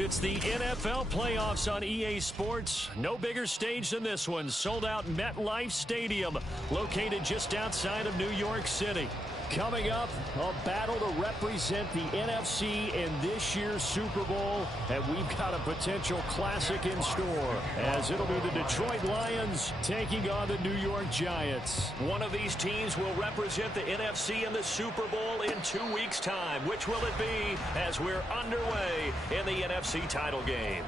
It's the NFL playoffs on EA Sports. No bigger stage than this one. Sold out MetLife Stadium, located just outside of New York City. Coming up, a battle to represent the NFC in this year's Super Bowl, and we've got a potential classic in store, as it'll be the Detroit Lions taking on the New York Giants. One of these teams will represent the NFC in the Super Bowl in 2 weeks' time. Which will it be as we're underway in the NFC title game?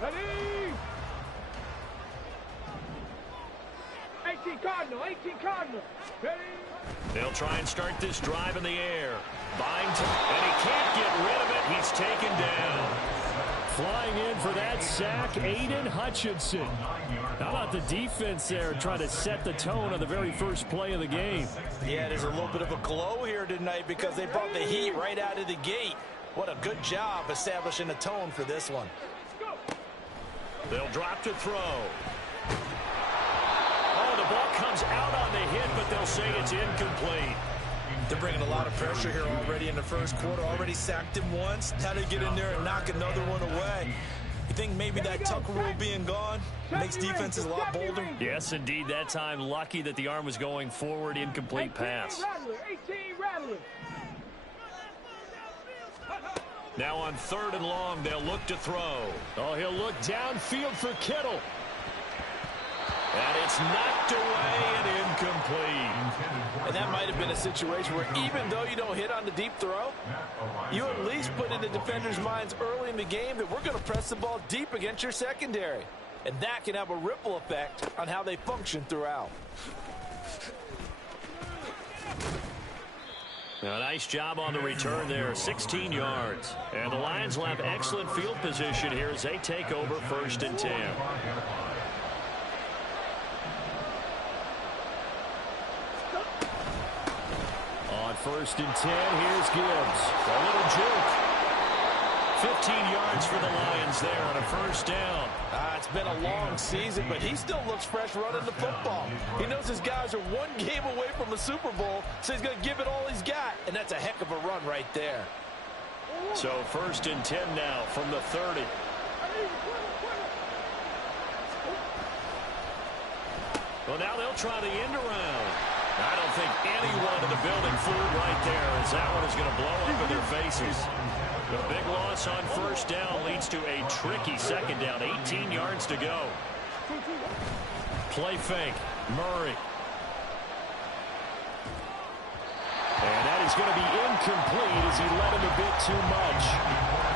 Ready? 18 Cardinal. Ready? They'll try and start this drive in the air. Binds, and he can't get rid of it. He's taken down. Flying in for that sack, Aiden Hutchinson. How about the defense there trying to set the tone on the very first play of the game? Yeah, there's a little bit of a glow here tonight because they brought the heat right out of the gate. What a good job establishing a tone for this one. They'll drop to throw. Oh, the ball comes out on the hit, but they'll say it's incomplete. They're bringing a lot of pressure here already in the first quarter. Already sacked him once. How to get in there and knock another one away. You think maybe that Tucker rule being gone makes defenses a lot bolder? Yes, indeed. That time, lucky that the arm was going forward. Incomplete pass. 18 Rattler. Now on 3rd and long, they'll look to throw. Oh, he'll look downfield for Kittle. And it's knocked away and incomplete. And that might have been a situation where even though you don't hit on the deep throw, you at least put in the defenders' minds early in the game that we're going to press the ball deep against your secondary. And that can have a ripple effect on how they function throughout. A nice job on the return there, 16 yards. And the Lions will have excellent field position here as they take over 1st and 10. On 1st and 10, here's Gibbs. A little juke. 15 yards for the Lions there on a 1st down. It's been a long season, but he still looks fresh running the football. He knows his guys are 1 game away from a Super Bowl, so he's going to give it all he's got, and that's a heck of a run right there. So 1st and 10 now from the 30. Well, now they'll try the end around. I don't think anyone in the building fooled right there, as that one is going to blow up in their faces. The big loss on 1st down leads to a tricky 2nd down. 18 yards to go. Play fake. Murray. And that is going to be incomplete as he led him a bit too much.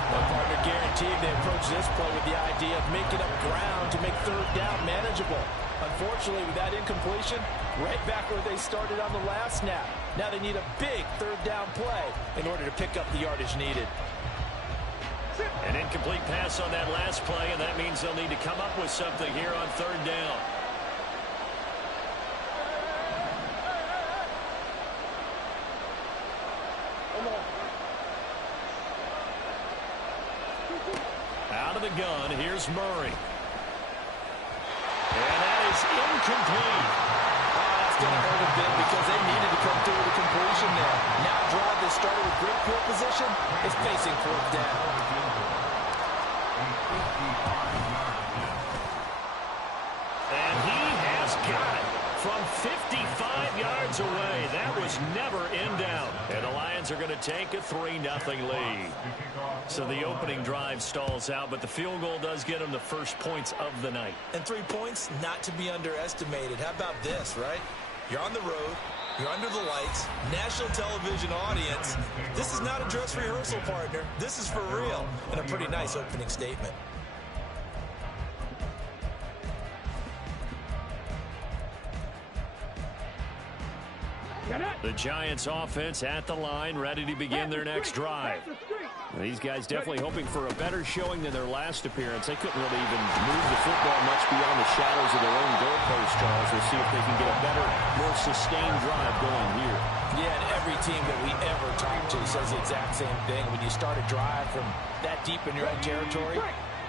Well, partner guaranteed they approach this play with the idea of making up ground to make 3rd down manageable. Unfortunately, with that incompletion, right back where they started on the last snap. Now they need a big 3rd down play in order to pick up the yardage needed. An incomplete pass on that last play, and that means they'll need to come up with something here on 3rd down. Out of the gun, here's Murray. And that is incomplete. That's going to hurt a bit because they needed to come through with a completion there. Now a drive that started with great field position is facing 4th down. And he has got it from 55 yards away. That was never in doubt. And the Lions are going to take a 3-0 lead. So the opening drive stalls out, but the field goal does get them the first points of the night. And 3 points, not to be underestimated. How about this, right? You're on the road. You're under the lights. National television audience. This is not a dress rehearsal, partner. This is for real. And a pretty nice opening statement. The Giants offense at the line, ready to begin their next drive. These guys definitely hoping for a better showing than their last appearance. They couldn't really even move the football much beyond the shadows of their own goalpost, Charles. We'll see if they can get a better, more sustained drive going here. Yeah, and every team that we ever talk to says the exact same thing. When you start a drive from that deep in your own territory,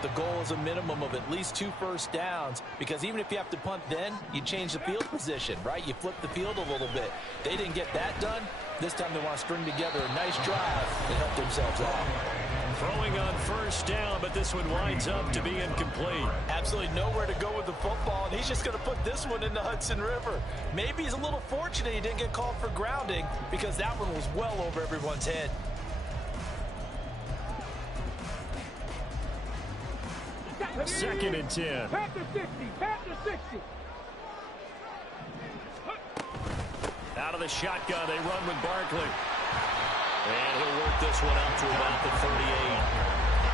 the goal is a minimum of at least 2 first downs, because even if you have to punt then, you change the field position, right? You flip the field a little bit. They didn't get that done. This time they want to string together a nice drive and help themselves out. Throwing on first down, but this one winds up to be incomplete. Absolutely nowhere to go with the football, and he's just going to put this one in the Hudson River. Maybe he's a little fortunate he didn't get called for grounding, because that one was well over everyone's head. Second and 10. Past the 60. Past the 60. Out of the shotgun, they run with Barkley. And he'll work this one up to about the 38.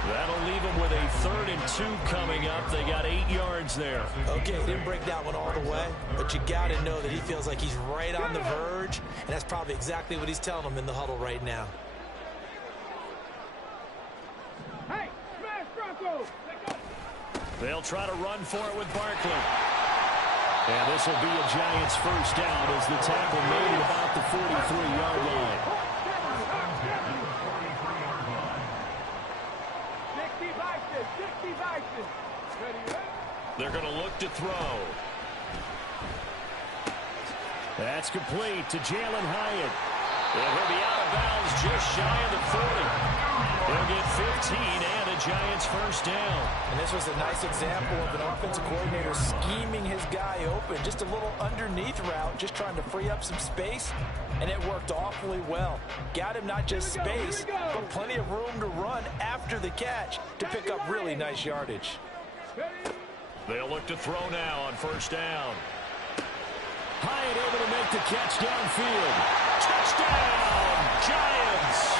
That'll leave them with a 3rd and 2 coming up. They got 8 yards there. Okay, didn't break that one all the way, but you got to know that he feels like he's right on the verge, and that's probably exactly what he's telling them in the huddle right now. Hey, smash Broncos. They'll try to run for it with Barkley. And this will be a Giants first down as the tackle made at about the 43-yard line. 60 Bison. Ready? They're going to look to throw. That's complete to Jalen Hyatt. And he'll be out of bounds just shy of the 40. He'll get 15 and a Giants first down. And this was a nice example of an offensive coordinator scheming his guy open. Just a little underneath route, just trying to free up some space, and it worked awfully well. Got him not just space, but plenty of room to run after the catch to pick up really nice yardage. They'll look to throw now on first down. Hyatt able to make the catch downfield. Touchdown, Giants!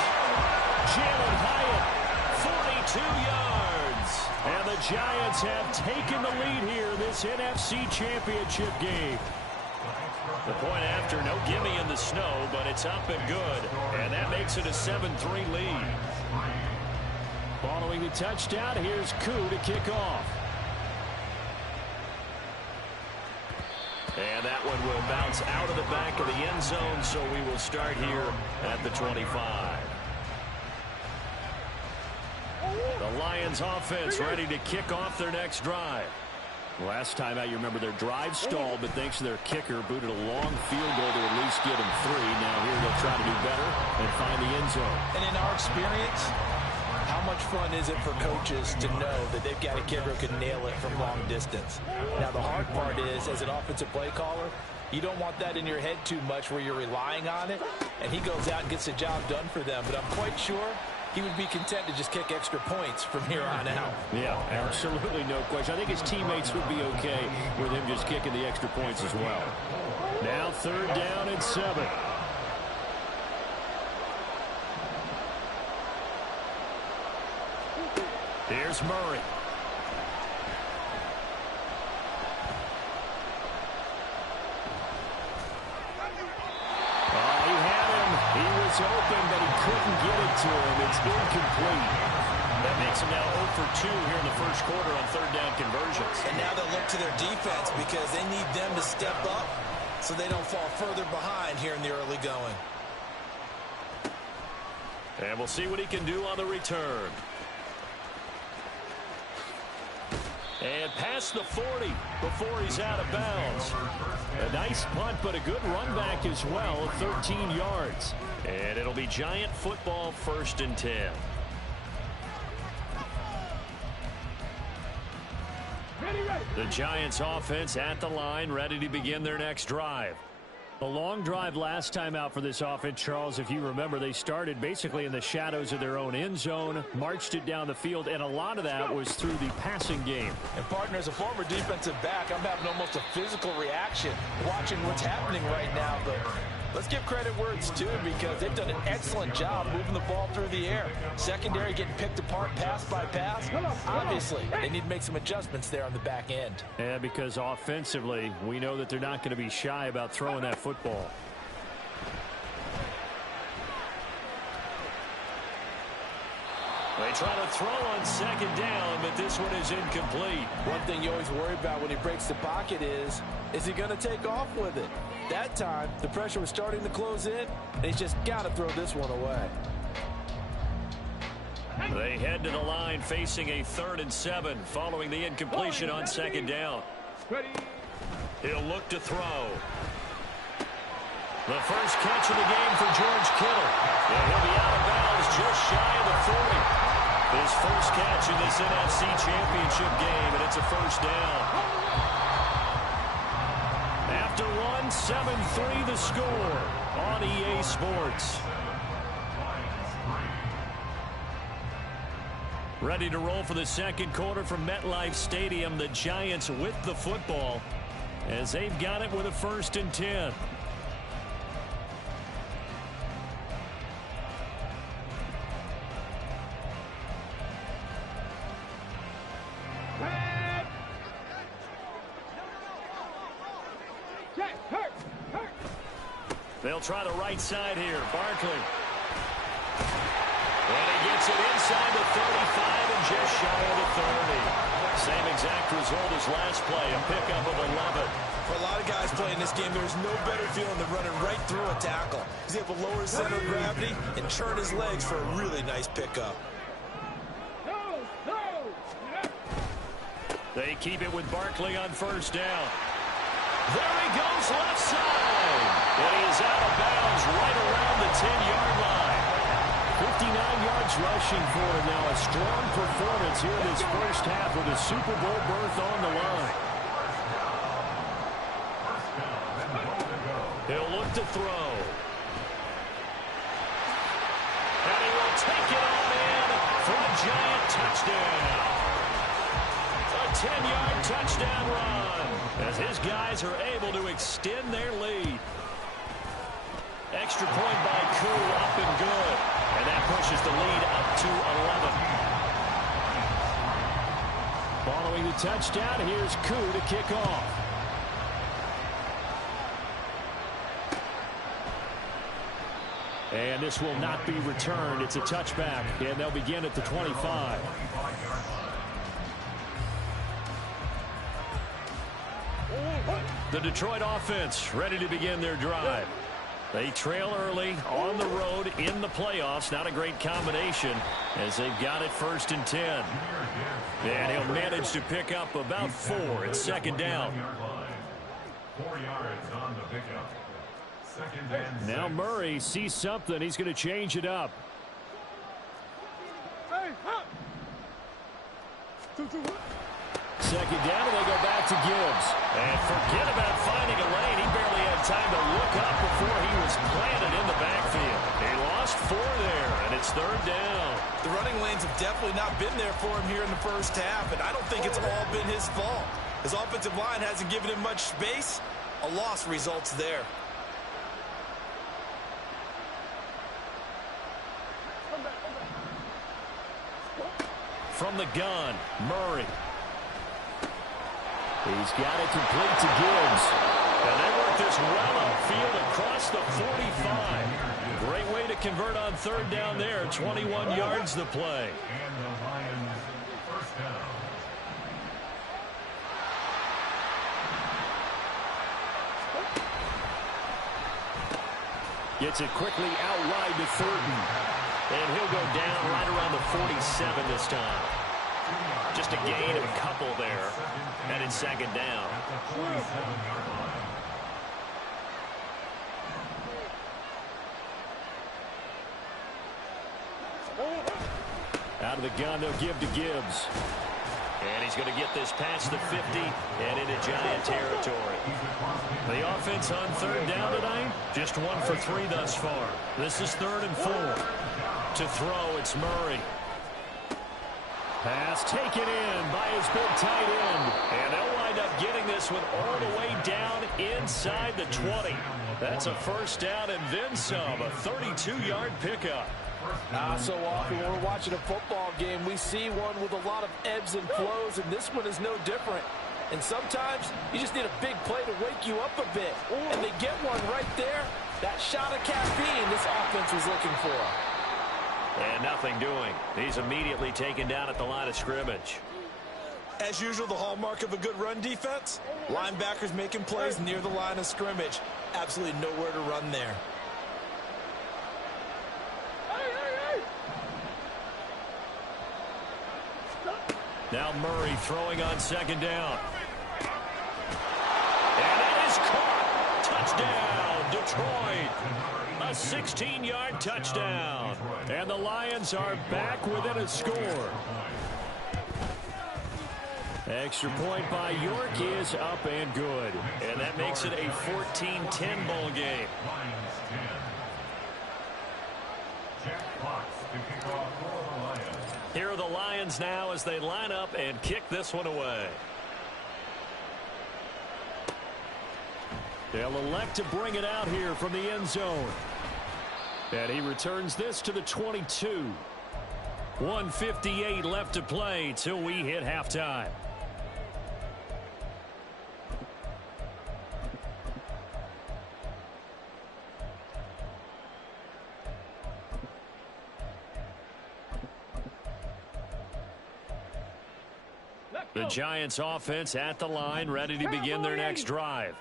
Jalen Hyatt, 42 yards. And the Giants have taken the lead here in this NFC Championship game. The point after, no gimme in the snow, but it's up and good. And that makes it a 7-3 lead. Following the touchdown, here's Koo to kick off. And that one will bounce out of the back of the end zone, so we will start here at the 25. The Lions offense ready to kick off their next drive. Last time out, you remember their drive stalled, but thanks to their kicker, booted a long field goal to at least get them 3. Now here they'll try to do better and find the end zone. And in our experience, how much fun is it for coaches to know that they've got a kicker who can nail it from long distance? Now, the hard part is, as an offensive play caller, you don't want that in your head too much where you're relying on it, and he goes out and gets the job done for them. But I'm quite sure he would be content to just kick extra points from here on out. Yeah, absolutely no question. I think his teammates would be okay with him just kicking the extra points as well. Now 3rd down and 7. Here's Murray. Oh, he had him. He was open, but he couldn't get it to him. It's incomplete. That makes him now 0 for 2 here in the first quarter on 3rd down conversions. And now they'll look to their defense because they need them to step up so they don't fall further behind here in the early going. And we'll see what he can do on the return. And past the 40 before he's out of bounds. A nice punt, but a good run back as well, 13 yards. And it'll be Giant football 1st and 10. The Giants offense at the line, ready to begin their next drive. A long drive last time out for this offense, Charles. If you remember, they started basically in the shadows of their own end zone, marched it down the field, and a lot of that was through the passing game. And, partner, as a former defensive back, I'm having almost a physical reaction watching what's happening right now. But let's give credit where it's due because they've done an excellent job moving the ball through the air. Secondary getting picked apart pass by pass. Obviously, they need to make some adjustments there on the back end. Yeah, because offensively, we know that they're not going to be shy about throwing that football. They try to throw on second down, but this one is incomplete. One thing you always worry about when he breaks the pocket is he going to take off with it? That time, the pressure was starting to close in, and he's just got to throw this one away. They head to the line facing a 3rd and 7 following the incompletion on second down. He'll look to throw. The first catch of the game for George Kittle. And he'll be out of bounds just shy of the 40. His first catch in this NFC Championship game, and it's a first down. After one, 7-3 the score on EA Sports. Ready to roll for the second quarter from MetLife Stadium. The Giants with the football as they've got it with a 1st and 10. They'll try the right side here. Barkley. And he gets it inside the 35 and just shy of the 30. Same exact result as last play, a pickup of 11. For a lot of guys playing this game, there's no better feeling than running right through a tackle. He's able to lower his center of gravity and turn his legs for a really nice pickup. They keep it with Barkley on first down. There he goes left side. And he is out of bounds right around the 10-yard line. 59 yards rushing for him now. A strong performance here in this first half with a Super Bowl berth on the line. He'll look to throw. And he will take it on in for the Giant touchdown. A 10-yard touchdown run as his guys are able to extend their lead. Extra point by Koo, up and good. And that pushes the lead up to 11. Following the touchdown, here's Koo to kick off. And this will not be returned. It's a touchback, and they'll begin at the 25. The Detroit offense ready to begin their drive. They trail early on the road in the playoffs. Not a great combination as they've got it 1st and 10. And he'll manage to pick up about 4 at second down. 4 yards on the pickup. Now Murray sees something. He's going to change it up. Second down, and they go back to Gibbs. And forget about finding a lane. He barely had time to look up before he was planted in the backfield. He lost 4 there, and it's 3rd down. The running lanes have definitely not been there for him here in the first half, and I don't think it's all been his fault. His offensive line hasn't given him much space. A loss results there. From the gun, Murray. He's got it complete to Gibbs. And they work this well upfield across the 45. Great way to convert on 3rd down there. 21 yards the play. And the Lions first down. Gets it quickly out wide to Thornton. And he'll go down right around the 47 this time. Just a gain of a couple there. And it's second down. Out of the gun, they'll give to Gibbs. And he's going to get this past the 50 and into Giant territory. The offense on 3rd down tonight, just 1 for 3 thus far. This is 3rd and 4. To throw, it's Murray. Pass taken in by his big tight end. And they'll wind up getting this one all the way down inside the 20. That's a first down and then some. A 32-yard pickup. So often when we're watching a football game, we see one with a lot of ebbs and flows, and this one is no different. And sometimes you just need a big play to wake you up a bit. And they get one right there. That shot of caffeine this offense was looking for. And nothing doing. He's immediately taken down at the line of scrimmage. As usual, the hallmark of a good run defense, linebackers making plays near the line of scrimmage. Absolutely nowhere to run there. Now Murray throwing on second down. And it is caught. Touchdown, Detroit. A 16-yard touchdown. And the Lions are back within a score. Extra point by York is up and good. And that makes it a 14-10 ball game. Here are the Lions now as they line up and kick this one away. They'll elect to bring it out here from the end zone. And he returns this to the 22. 1:58 left to play till we hit halftime. The Giants offense at the line, ready to begin their next drive.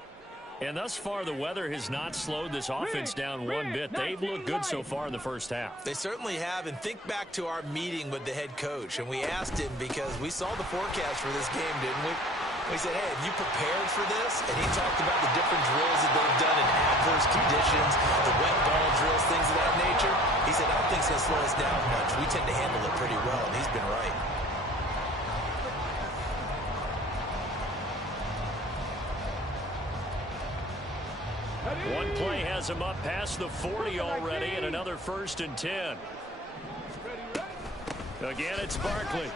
And thus far, the weather has not slowed this offense down one bit. They've looked good so far in the first half. They certainly have. And think back to our meeting with the head coach. And we asked him because we saw the forecast for this game, didn't we? We said, hey, have you prepared for this? And he talked about the different drills that they've done in adverse conditions, the wet ball drills, things of that nature. He said, I don't think it's going to slow us down much. We tend to handle it pretty well, and he's been right. One play has him up past the 40 already, and another 1st and 10. Again, it's Barkley.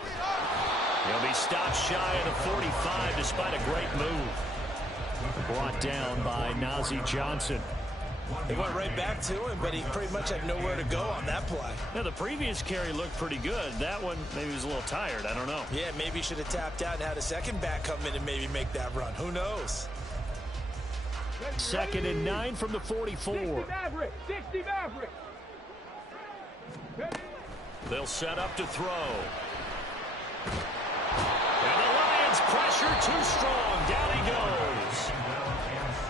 He'll be stopped shy of the 45 despite a great move. Brought down by Najee Johnson. They went right back to him, but he pretty much had nowhere to go on that play. Now, the previous carry looked pretty good. That one, maybe he was a little tired. I don't know. Yeah, maybe he should have tapped out and had a second back come in and maybe make that run. Who knows? 2nd and 9 from the 44. 60 Maverick. 60 Maverick. They'll set up to throw. And the Lions pressure too strong. Down he goes.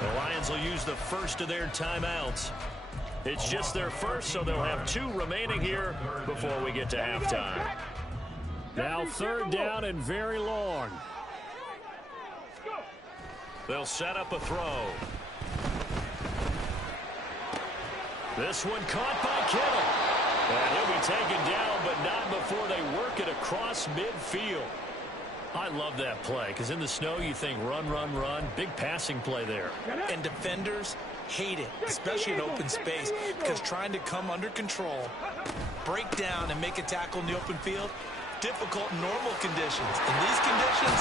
The Lions will use the first of their timeouts. It's just their first, so they'll have 2 remaining here before we get to halftime. Now 3rd down and very long. They'll set up a throw. This one caught by Kittle. And he'll be taken down, but not before they work it across midfield. I love that play, because in the snow you think run, run, run. Big passing play there. And defenders hate it, especially in open space, because trying to come under control, break down, and make a tackle in the open field, difficult in normal conditions. In these conditions,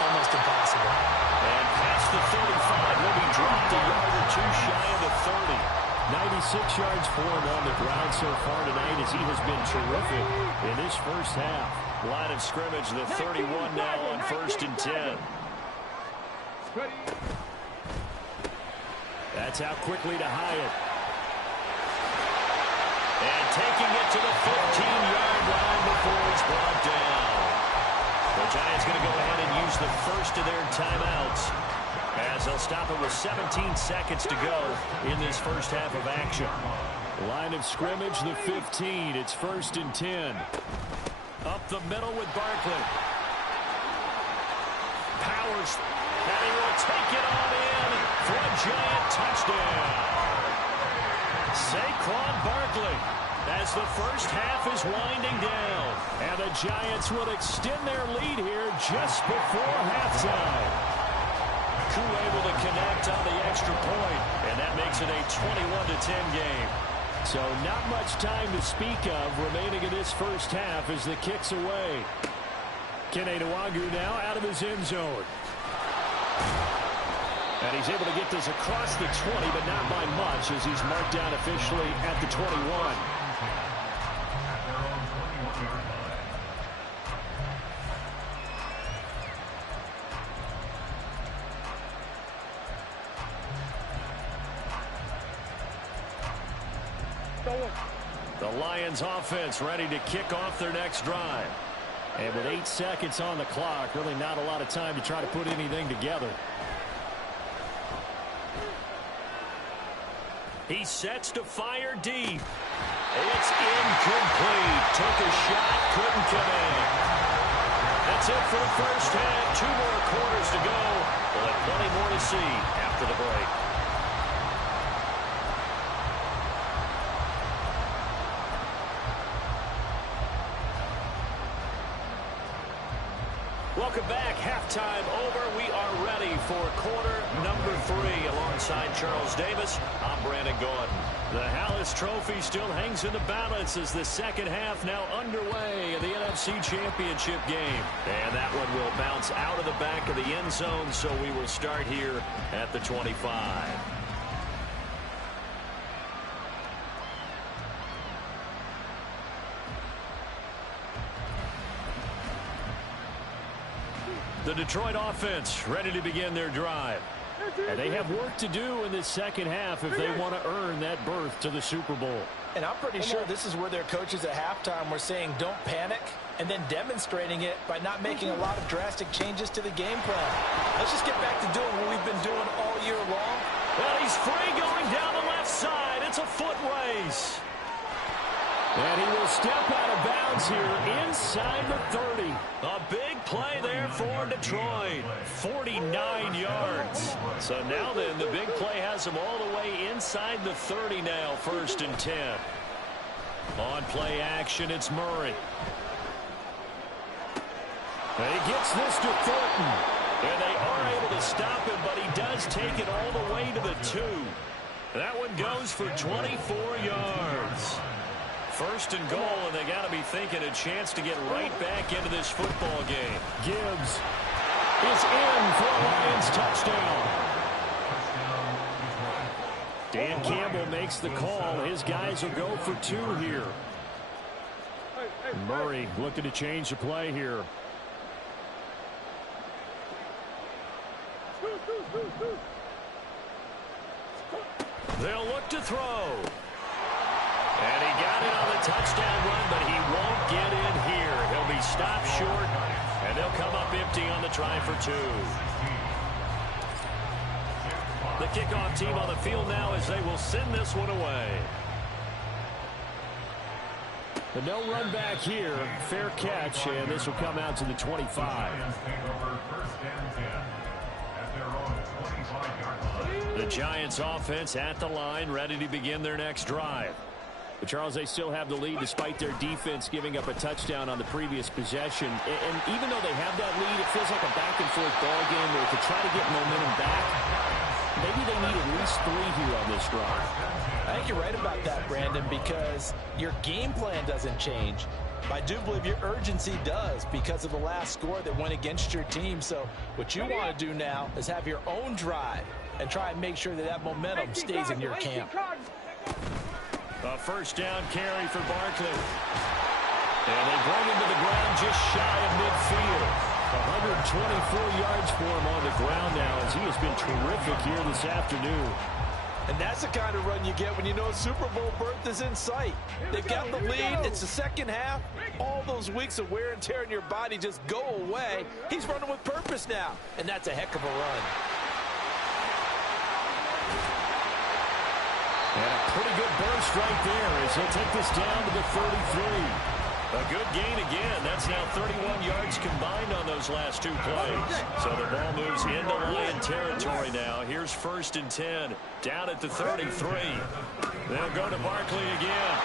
almost impossible. And past the 35, will be dropped a yard or 2 shy of the 30. 96 yards for him on the ground so far tonight as he has been terrific in this first half. Line of scrimmage, the 31 now on 1st and 10. That's out quickly to Hyatt. And taking it to the 15-yard line before it's brought down. The Giants going to go ahead and use the first of their timeouts as they'll stop it with 17 seconds to go in this first half of action. Line of scrimmage, the 15. It's 1st and 10. Up the middle with Barkley. Powers, and he will take it on in for a Giant touchdown. Saquon Barkley as the first half is winding down. And the Giants will extend their lead here just before halftime. Koo able to connect on the extra point, and that makes it a 21-10 game. So not much time to speak of remaining in this first half as the kick's away. Kene Nwangwu now out of his end zone. And he's able to get this across the 20, but not by much as he's marked down officially at the 21. The Lions offense ready to kick off their next drive. And with 8 seconds on the clock, really not a lot of time to try to put anything together. He sets to fire deep. It's incomplete. Took a shot, couldn't connect. That's it for the first half. 2 more quarters to go. We'll have plenty more to see after the break. Welcome back. Halftime over. We are ready for quarter number 3. Alongside Charles Davis, I'm Brandon Gordon. The Hallis Trophy still hangs in the balance as the second half now underway in the NFC Championship game. And that one will bounce out of the back of the end zone, so we will start here at the 25. The Detroit offense ready to begin their drive. And they have work to do in this second half if they want to earn that berth to the Super Bowl. And I'm pretty sure this is where their coaches at halftime were saying don't panic, and then demonstrating it by not making a lot of drastic changes to the game plan. Let's just get back to doing what we've been doing all year long. Well, he's free going down the left side. It's a foot race. And he will step out of bounds here inside the 30. A big play there for Detroit. 49 yards. So now then, the big play has him all the way inside the 30 now, 1st and 10. On play action, it's Murray. And he gets this to Thornton. And they are able to stop him, but he does take it all the way to the 2. That one goes for 24 yards. 1st and goal, and they got to be thinking a chance to get right back into this football game. Gibbs is in for a Lions touchdown. Dan Campbell makes the call. His guys will go for 2 here. Murray looking to change the play here. They'll look to throw. And he got it on the touchdown run, but he won't get in here. He'll be stopped short, and they'll come up empty on the try for 2. The kickoff team on the field now as they will send this one away. The no run back here, fair catch, and this will come out to the 25. The Giants offense at the line, ready to begin their next drive. But Charles, they still have the lead despite their defense giving up a touchdown on the previous possession. And even though they have that lead, it feels like a back-and-forth ball game where to try to get momentum back, maybe they need at least 3 here on this drive. I think you're right about that, Brandon, because your game plan doesn't change. I do believe your urgency does because of the last score that went against your team. So what you want to do now is have your own drive and try and make sure that that momentum stays in your camp. A 1st down carry for Barkley. And they bring him to the ground just shy of midfield. 124 yards for him on the ground now as he has been terrific here this afternoon. And that's the kind of run you get when you know Super Bowl berth is in sight. They've got the lead. It's the second half. All those weeks of wear and tear in your body just go away. He's running with purpose now, and that's a heck of a run. And a pretty good burst right there as he'll take this down to the 33. A good gain again. That's now 31 yards combined on those last 2 plays. So the ball moves into Lion territory now. Here's 1st and 10. Down at the 33. They'll go to Barkley again.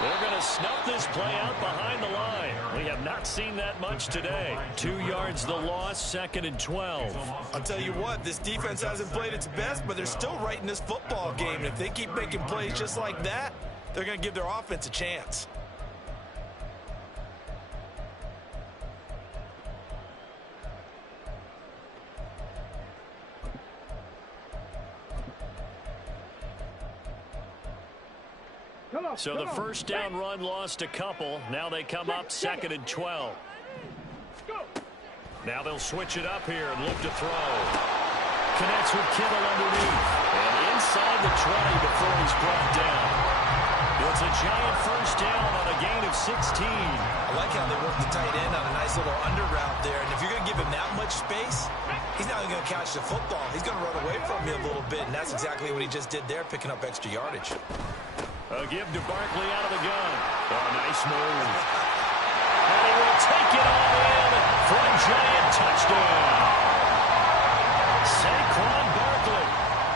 They're going to snuff this play out behind the line. We have not seen that much today. 2 yards the loss, 2nd and 12. I'll tell you what, this defense hasn't played its best, but they're still right in this football game. And if they keep making plays just like that, they're going to give their offense a chance. So the 1st down run lost a couple. Now they come up 2nd and 12. Now they'll switch it up here and look to throw. Connects with Kittle underneath. And inside the 20 before he's brought down. It's a giant first down on a gain of 16. I like how they work the tight end on a nice little under route there. And if you're going to give him that much space, he's not even going to catch the football. He's going to run away from you a little bit, and that's exactly what he just did there, picking up extra yardage. A give to Barkley out of the gun. Oh, nice move. And he will take it all in for a giant touchdown. Saquon Barkley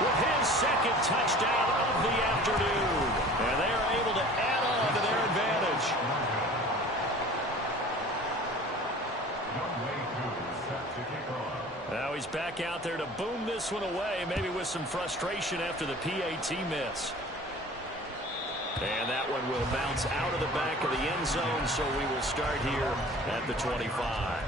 with his second touchdown of the afternoon. And they are able to add on to their advantage. Now he's back out there to boom this one away, maybe with some frustration after the PAT miss. And that one will bounce out of the back of the end zone, so we will start here at the 25.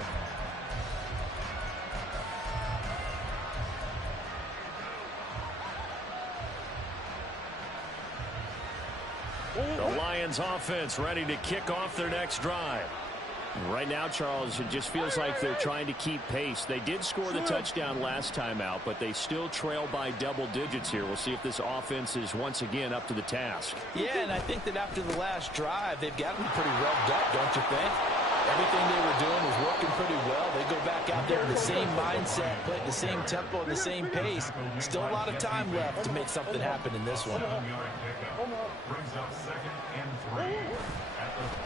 The Lions offense ready to kick off their next drive. Right now, Charles, it just feels like they're trying to keep pace. They did score the touchdown last time out, but they still trail by double digits here. We'll see if this offense is once again up to the task. Yeah, and I think that after the last drive, they've got to be pretty revved up, don't you think? Everything they were doing was working pretty well. They go back out there in the same mindset, play at the same tempo and the same pace. Still a lot of time left to make something happen in this one.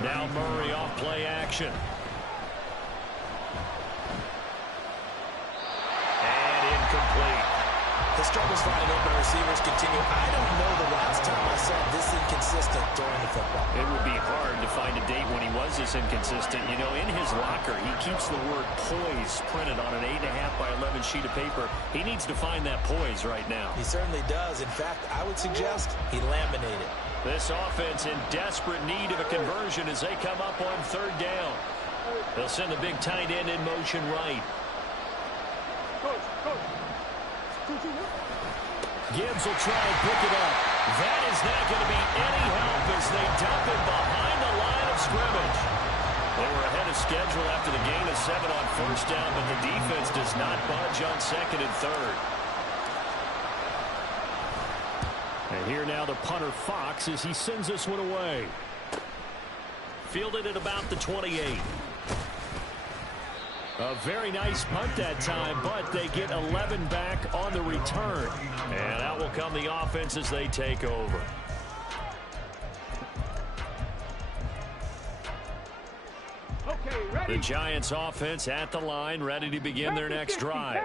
Now Murray off play action. And incomplete. The struggles finding open receivers continue. I don't know the last time I saw this inconsistent during the football. It would be hard to find a date when he was this inconsistent. You know, in his locker, he keeps the word poise printed on an 8.5 by 11 sheet of paper. He needs to find that poise right now. He certainly does. In fact, I would suggest he laminated. This offense in desperate need of a conversion as they come up on third down. They'll send the big tight end in motion right. Gibbs will try and pick it up. That is not going to be any help as they dump it behind the line of scrimmage. They were ahead of schedule after the gain of 7 on first down, but the defense does not budge on second and third. And here now the punter Fox as he sends this one away. Fielded at about the 28. A very nice punt that time, but they get 11 back on the return. And out will come the offense as they take over. The Giants offense at the line, ready to begin their next drive.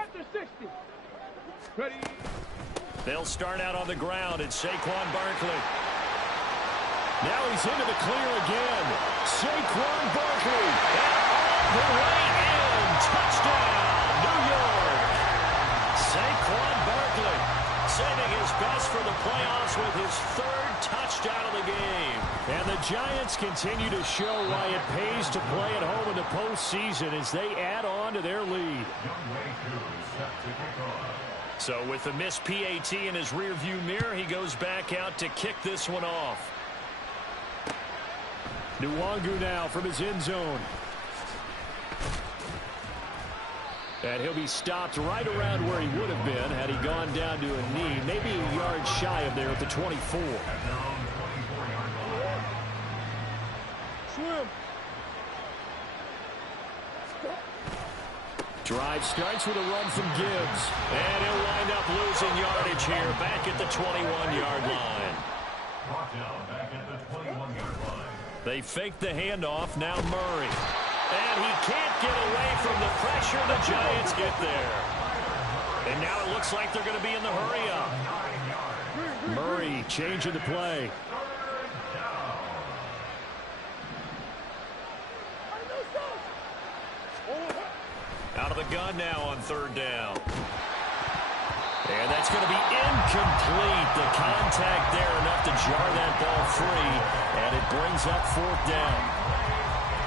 They'll start out on the ground. It's Saquon Barkley. Now he's into the clear again. Saquon Barkley. And all the way in. Touchdown, New York. Saquon Barkley saving his best for the playoffs with his third touchdown of the game. And the Giants continue to show why it pays to play at home in the postseason as they add on to their lead. So with the missed PAT in his rearview mirror, he goes back out to kick this one off. Nwangu now from his end zone. And he'll be stopped right around where he would have been had he gone down to a knee, maybe a yard shy of there at the 24. Swim. Drive starts with a run from Gibbs. And he'll wind up losing yardage here back at the 21-yard line. They fake the handoff. Now Murray. And he can't get away from the pressure. The Giants get there. And now it looks like they're going to be in the hurry-up. Murray changing the play. Out of the gun now on third down. And that's going to be incomplete. The contact there enough to jar that ball free. And it brings up fourth down.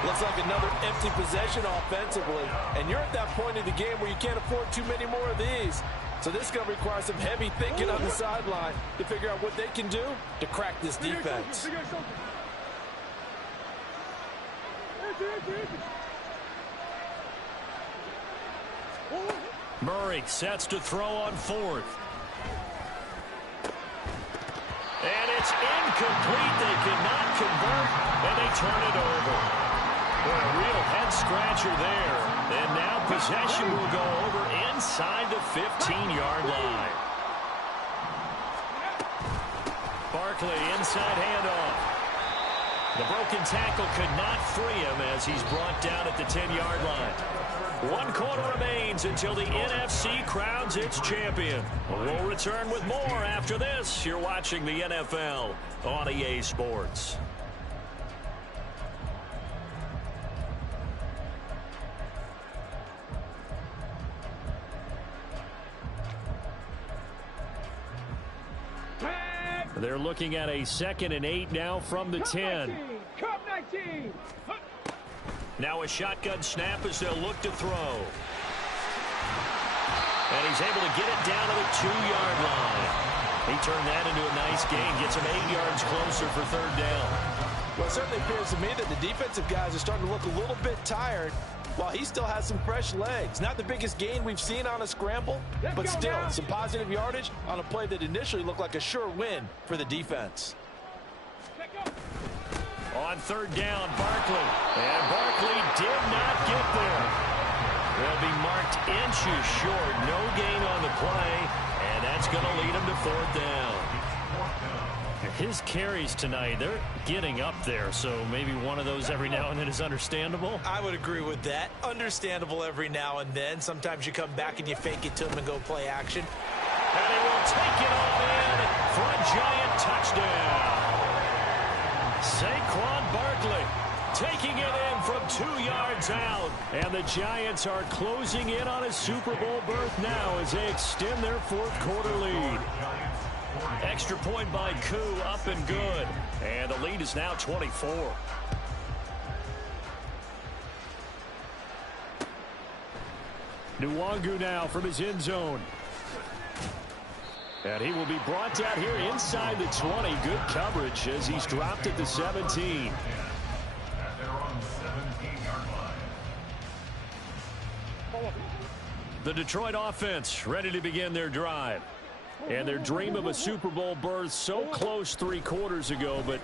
Looks like another empty possession offensively. And you're at that point in the game where you can't afford too many more of these. So this is going to require some heavy thinking on the sideline to figure out what they can do to crack this defense. Murray sets to throw on fourth. And it's incomplete. They cannot convert, and they turn it over. Boy, a real head-scratcher there. And now possession will go over inside the 15-yard line. Barkley, inside handoff. The broken tackle could not free him as he's brought down at the 10-yard line. 1 quarter remains until the NFC crowns its champion. We'll return with more after this. You're watching the NFL on EA Sports. They're looking at a 2nd and 8 now from the 10. Cup 19. Now a shotgun snap as they'll look to throw. And he's able to get it down to the 2-yard line. He turned that into a nice gain. Gets him 8 yards closer for 3rd down. Well, it certainly appears to me that the defensive guys are starting to look a little bit tired while he still has some fresh legs. Not the biggest gain we've seen on a scramble, but still some positive yardage on a play that initially looked like a sure win for the defense. On 3rd down, Barkley. And Barkley did not get there. They'll be marked inches short. No gain on the play, and that's going to lead him to 4th down. His carries tonight, they're getting up there, so maybe one of those every now and then is understandable. I would agree with that. Understandable every now and then. Sometimes you come back and you fake it to him and go play action. And he will take it all in for a giant touchdown. Saquon Barkley taking it in from 2 yards out. And the Giants are closing in on a Super Bowl berth now as they extend their 4th quarter lead. Extra point by Koo, up and good. And the lead is now 24. Nwangu now from his end zone. And he will be brought down here inside the 20. Good coverage as he's dropped at the 17. The Detroit offense ready to begin their drive. And their dream of a Super Bowl berth so close 3 quarters ago, but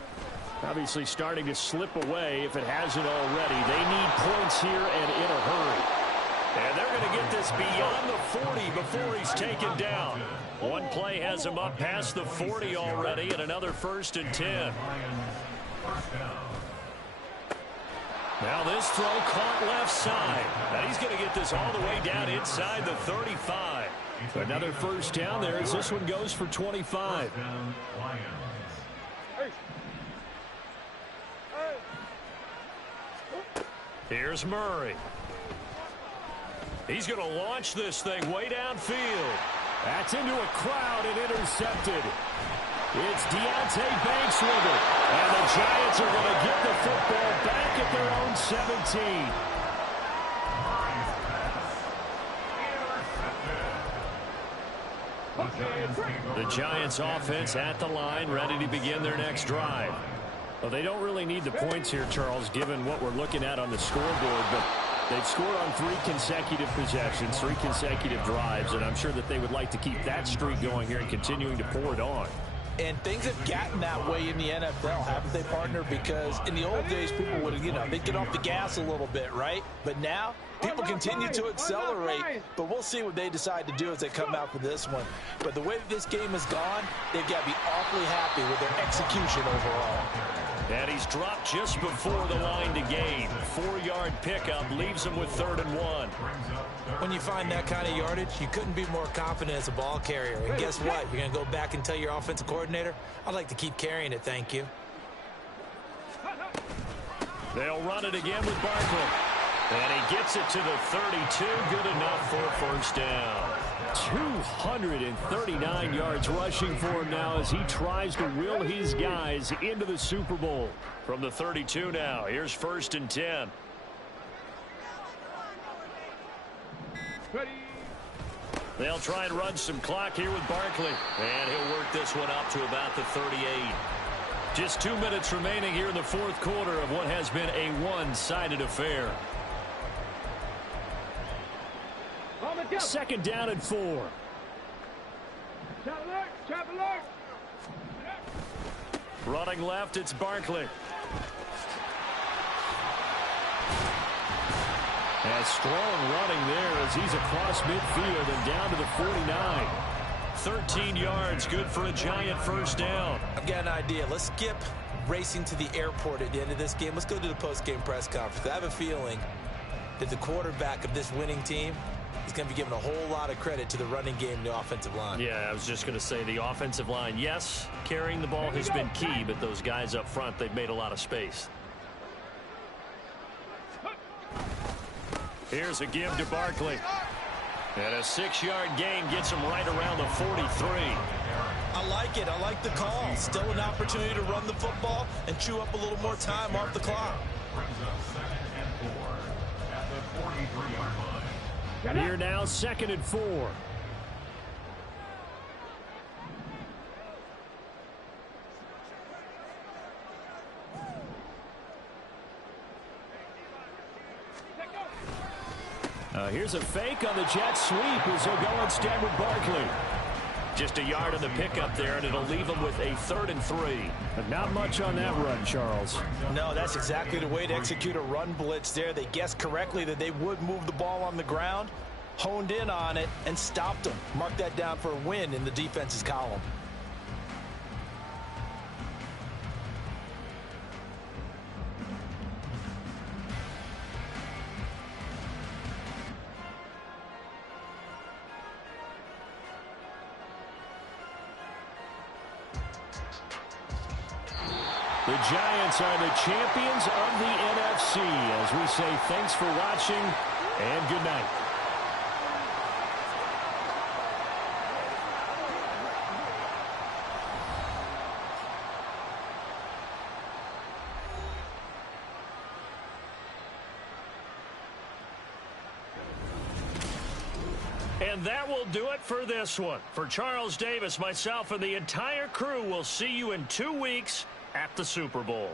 obviously starting to slip away if it hasn't already. They need points here and in a hurry. And they're going to get this beyond the 40 before he's taken down. One play has him up past the 40 already, and another 1st and 10. Now this throw caught left side. And he's going to get this all the way down inside the 35. Another 1st down there as this one goes for 25. Here's Murray. He's going to launch this thing way downfield. That's into a crowd and intercepted. It's Deontay Banks with it. And the Giants are going to get the football back at their own 17. The Giants offense at the line, ready to begin their next drive. Well, they don't really need the points here, Charles, given what we're looking at on the scoreboard, but they've scored on 3 consecutive possessions, 3 consecutive drives, and I'm sure that they would like to keep that streak going here and continuing to pour it on. And things have gotten that way in the NFL, haven't they, partner? Because in the old days, people would, they'd get off the gas a little bit, right? But now, people continue to accelerate. But we'll see what they decide to do as they come out for this one. But the way that this game has gone, they've got to be awfully happy with their execution overall. And he's dropped just before the line to gain. 4-yard pickup leaves him with 3rd and 1. When you find that kind of yardage, you couldn't be more confident as a ball carrier. And guess what? You're going to go back and tell your offensive coordinator, I'd like to keep carrying it, thank you. They'll run it again with Barkley. And he gets it to the 32. Good enough for a 1st down. 239 yards rushing for him now as he tries to will his guys into the Super Bowl. From the 32 now, here's 1st and 10. They'll try and run some clock here with Barkley. And he'll work this one up to about the 38. Just 2 minutes remaining here in the 4th quarter of what has been a one-sided affair. 2nd down and 4. Running left, it's Barkley. And strong running there as he's across midfield and down to the 49. 13 yards, good for a Giant first down. I've got an idea. Let's skip racing to the airport at the end of this game. Let's go to the post-game press conference. I have a feeling that the quarterback of this winning team is going to be given a whole lot of credit to the running game and the offensive line. Yeah, I was just going to say the offensive line, yes, carrying the ball has been key, but those guys up front, they've made a lot of space. Here's a give to Barkley. And a 6-yard gain gets him right around the 43. I like it. I like the call. Still an opportunity to run the football and chew up a little more time off the clock. Brings up 2nd and 4 at the 43-yard line. Here now, 2nd and 4. Here's a fake on the jet sweep as he'll go instead with Barkley. Just a yard on the pickup there, and it'll leave him with a 3rd and 3. But not much on that run, Charles. No, that's exactly the way to execute a run blitz there. They guessed correctly that they would move the ball on the ground, honed in on it, and stopped them. Mark that down for a win in the defense's column. The Giants are the champions of the NFC. As we say, thanks for watching and good night. And that will do it for this one. For Charles Davis, myself, and the entire crew, we'll see you in 2 weeks at the Super Bowl.